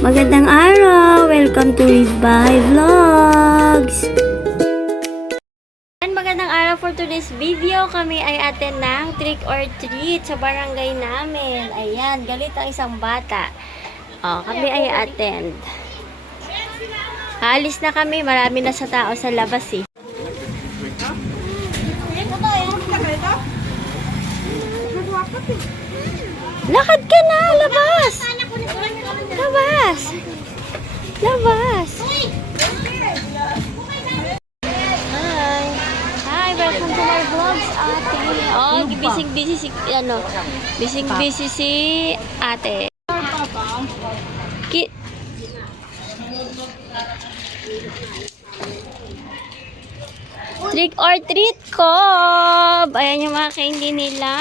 Magandang araw! Welcome to Live by Vlogs! And magandang araw for today's video. Kami ay attend ng trick or treat sa barangay namin. Ayan, galit ang isang bata. Oh, kami ay attend. Alis na kami. Marami na sa tao sa labas eh. Lakad ka na! Labas! Labas! Labas! Hi! Hi! Welcome to my vlogs, ate. Oh, bising-busy si, ano, bising-busy si ate. Ki Trick or treat ko! Ayan yung mga candy nila.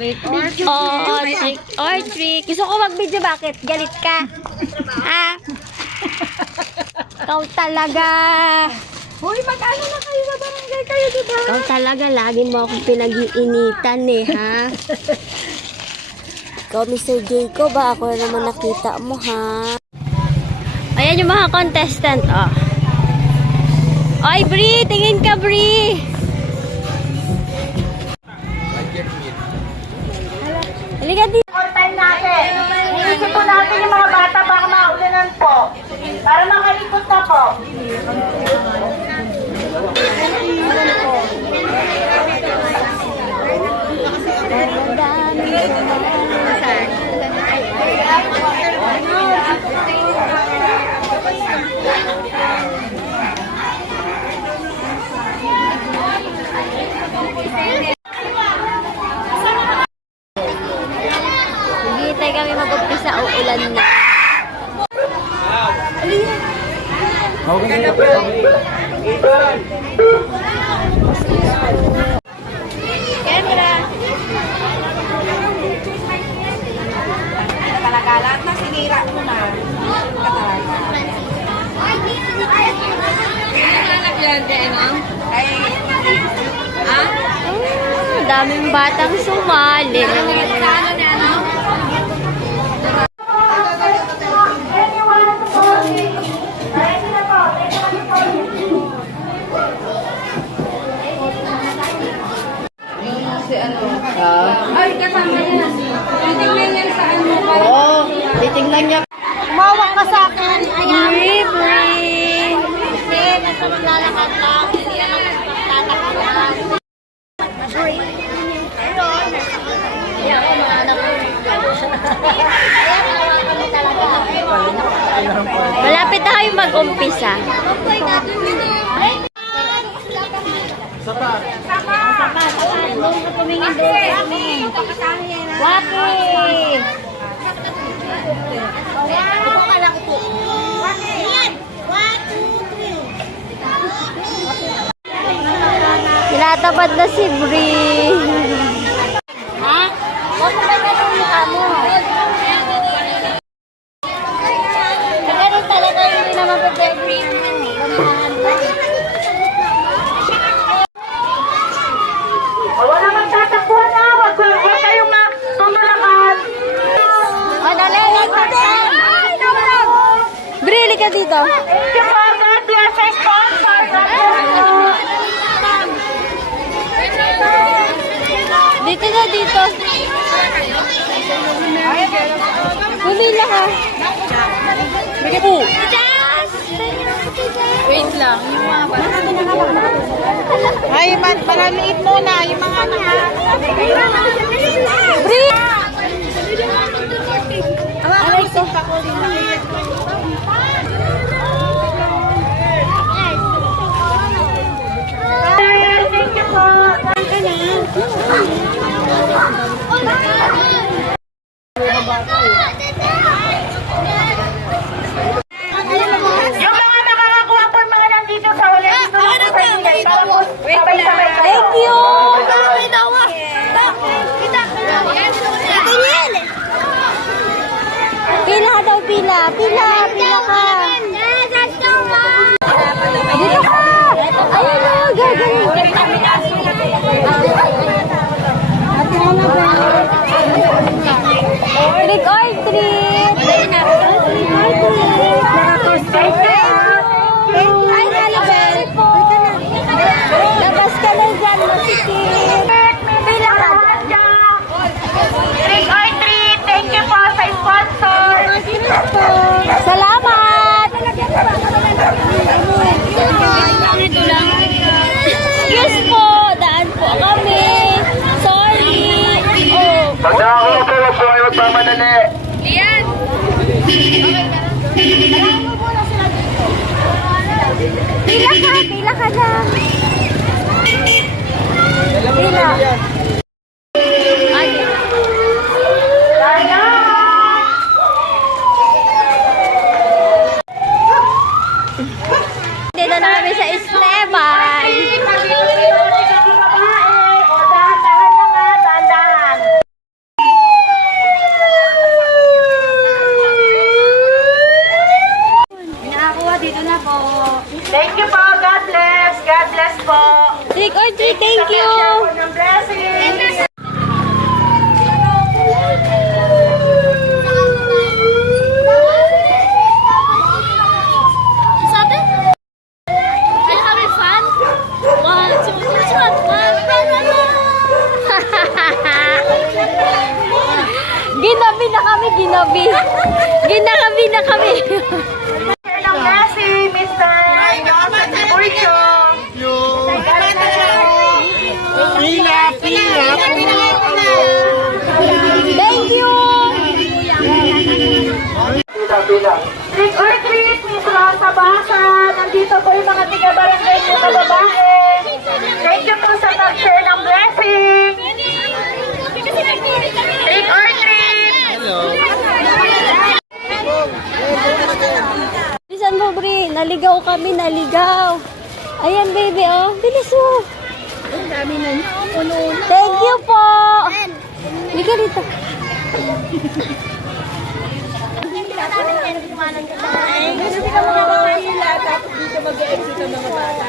Trick or Oo, trick or treat. Gusto ko mag-video, bakit? Galit ka? ha? Ikaw talaga. Hoy, mag-ano na kayo sa barangay kayo, di ba? Ikaw talaga, lagi mo akong pinag-iinitan eh, ha? Ikaw, Mr. Jacob, ba? Ako na naman nakita mo, ha? Ayan yung mga contestant, oh. Oy, Bri! Tingin ka, Bri! Obrigada. Talaga, lahat na sinira mo na. Ah, daming batang sumali. Ay, kasama yan. Titignan yan sa ano. Oo, titingnan niya. Umawak ka sa akin. Ayan. Libre. Kasi nasa maglalakad lang. Hindi yan ang tatakbuhan. Malapit na kayo mag-umpisa. Waki! Tinatabad na si Bri. Ha? Huwag ba yung mukha mo? Ganun talaga hindi naman pwede. Wala magtatakbuhan na. Huwag huwag kayong matutulakan. O, dali, Ay, Bri, ka dito. Thank you po. God bless our sponsor. God bless you. Dito na, dito. Huli na ha. Bigay po. Wait lang. Mga bata. Ay, man, malaliit muna. Yung mga Bri! Aray ko. Thank Thank you po. God bless. God bless po. Or treat, thank you. Blessings. Are you run! ginabi na kami, ginabi. Ginakabi na kami. Share ng blessing, Mr. Joseph Burcho. Thank you! Trick or treat, Miss Rosa Basa. Nandito po yung mga tiga-barangay po na babae. Thank you po sa pag-share ng blessing. Trick or treat. Bilisan mo, Bri. Naligaw kami, naligaw. Ayan, baby, oh. Bilis mo. Ang dami na niyo. Puno na. Thank you po. Liga dito. Hindi ka mga Manila, tapos dito mag-exit ang mga bata.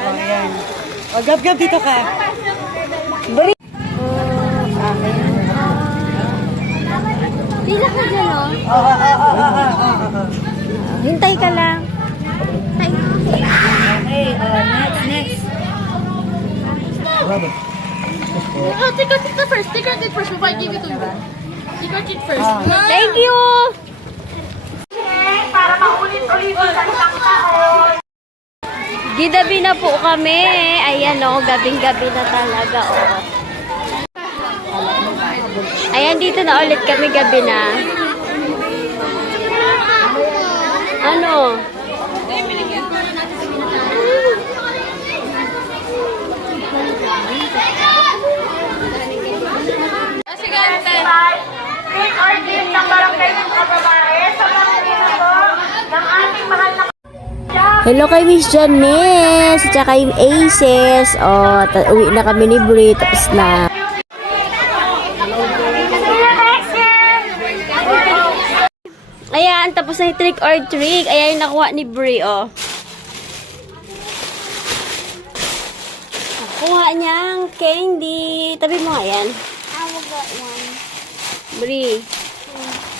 O, gab-gab dito ka. Bri. Pila ka dyan, oh. Oo, oo, oo, oo. Hintay ka lang. Okay, uh, next, next. Oh, take a seat first. Take a seat first before I give it to you. Take a seat first. Thank you. Para maulit-ulit sa isang taon. Gidabi na po kami. Ayan, oh. Gabing-gabi na talaga, oh. Ayan, dito na ulit kami gabi na. Ano? Trick or treat ng barangay ng mga babae sa pamilya po ng ating mahal na Hello kay Miss Janice, at saka yung Aces. O, ta- uwi na kami ni Bri, tapos na. See you next year! Ayan, tapos na trick or trick. Ayan yung nakuha ni Bri, oh. Nakuha niyang candy. Tabi mo nga yan. Bri.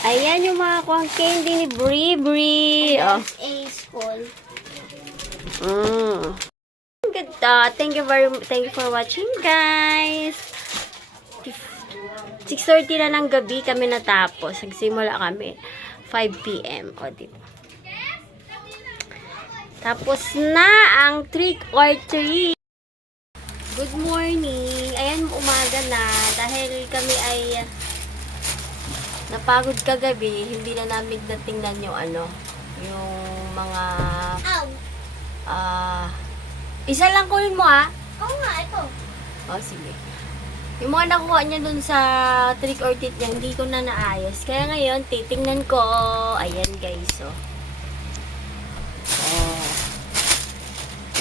Ayan yung makakuha candy ni Bri, Bri. Oh. A school. Mm. Good uh, Thank you very thank you for watching, guys. 6.30 na ng gabi kami natapos. Nagsimula kami. 5 p.m. O, diba? Tapos na ang trick or treat. Good morning. Ayan, umaga na. Dahil kami ay napagod kagabi, hindi na namin natingnan yung ano, yung mga. Ah, isa lang kunin mo ah. Oo nga, ito. Oh, sige. Yung mga nakuha niya dun sa trick or treat niya, hindi ko na naayos. Kaya ngayon, titingnan ko. Ayan guys, oh. Oh.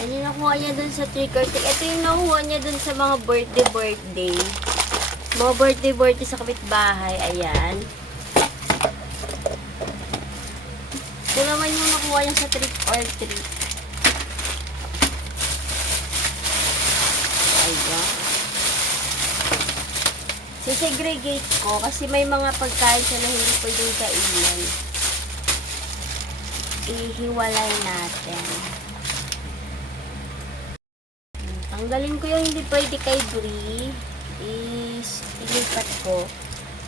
Yan yung nakuha niya dun sa trick or treat. Ito yung nakuha niya dun sa mga birthday birthday. Mga birthday birthday sa kapitbahay. Ayan. Ito naman yung nakuha niya sa trick or treat. Ayan. Sisegregate ko kasi may mga pagkain siya na hindi pwedeng kainin. Ihiwalay natin. Tanggalin ko yung hindi pwede kay Brie. Is, ilipat ko.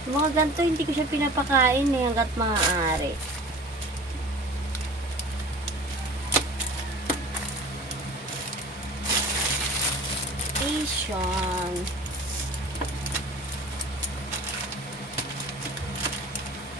Yung mga ganito, hindi ko siya pinapakain eh, hanggat maaari. Asian.